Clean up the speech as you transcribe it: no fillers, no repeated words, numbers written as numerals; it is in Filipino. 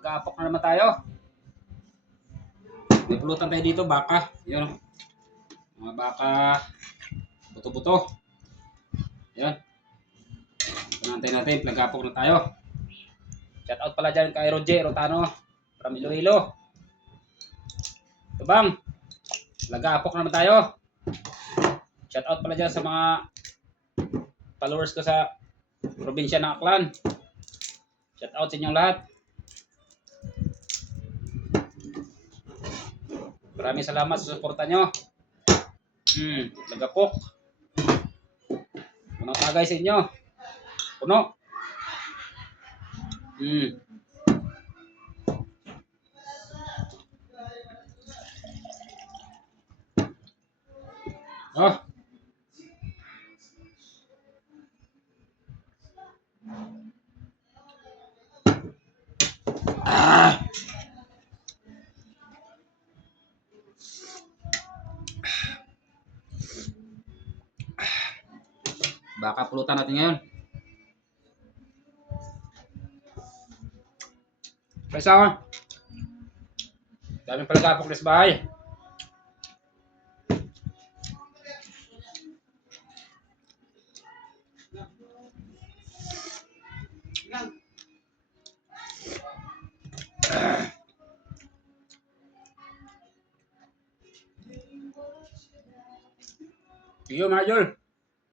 Nag-aapok na naman tayo. May pulutan tayo dito, baka. Yun. Mga baka. Buto-buto. Yan. Panantay natin, nag-aapok na tayo. Shout out pala dyan kay Roger Rotano from Iloilo. Ito bang, nag-aapok na naman tayo. Shout out pala dyan sa mga followers ko sa probinsya ng Aklan. Shout out sa inyong lahat. Maraming salamat sa suporta nyo. Nag-aapok. Punong tagay sa inyo. Puno. Oh. Baka pulutan natin ngayon. Kaysa daming palagapok sa bahay. Sige, mga idol.